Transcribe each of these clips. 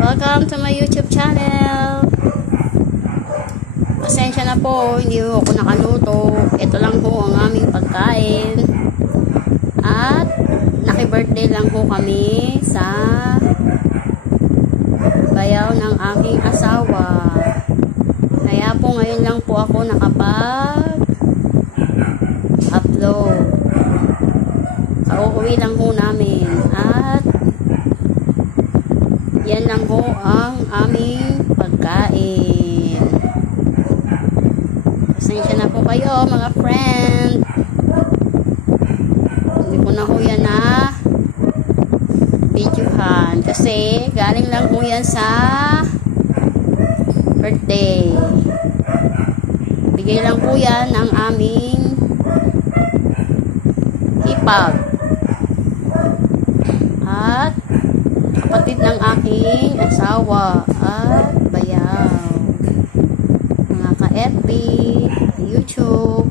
Welcome to my YouTube channel. Pasensya na po, hindi ho ako nakaluto. Ito lang ho ang aming pagkain. At naki-birthday lang ho kami sa bayaw ng aking asawa. Kaya po ngayon lang po ako nakapag-upload. Kauuwi lang ho namin. At yan lang ho ang aming pagkain. Pasensya na po kayo mga friend. Hindi ko na ho yan na videohan. Kasi galing lang ho yan sa birthday. Bigay lang po yan ng aming hipag. At kapatid ng aking asawa at bayaw. Mga ka-FB, YouTube.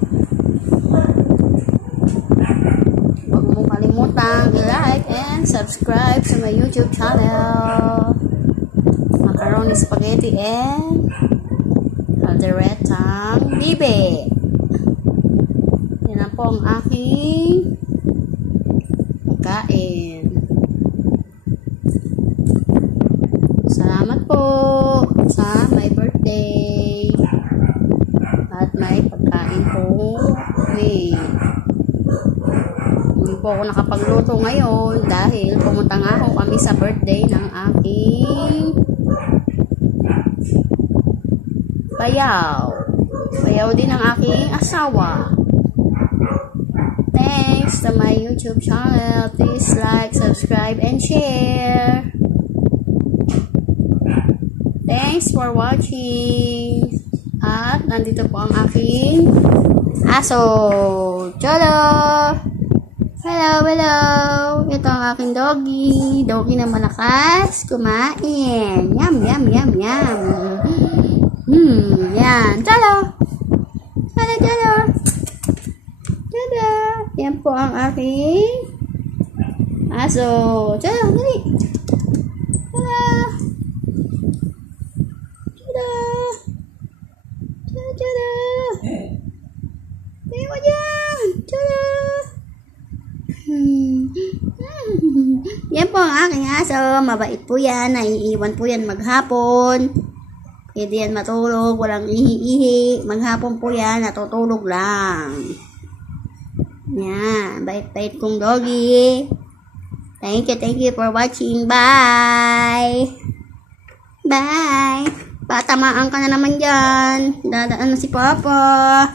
Huwag mo kalimutang i-like and subscribe sa my YouTube channel. Macaroni Spaghetti and Calderetang Bibe. Yan na po ang aking pagkain. Salamat po sa my birthday at may pagkain po kami. Hindi po ako nakapagluto ngayon dahil pumunta nga ako kami sa birthday ng aking bayaw. Bayaw din ng aking asawa. Thanks to my YouTube channel. Please like, subscribe, and share. Thanks for watching. At nandito po ang aking aso. Cholo! Hello, hello! Ito ang aking doggy. Doggy na malakas. Kumain. Yum, yum, yum, yum. Yan. Cholo! Cholo, cholo! Cholo! Yan po ang aking aso. Cholo, dali! Cholo! Tada! Tayo dyan! Tada! Yan po ang aking aso. Mabait po yan. Naiiwan po yan maghapon. Pwede yan matulog. Walang ihi-ihi. Maghapon po yan. Natutulog lang. Yan. Bait-bait kong doggy. Thank you for watching. Bye! Bye! Patamaan ka na naman dyan. Dadaan na si Papa.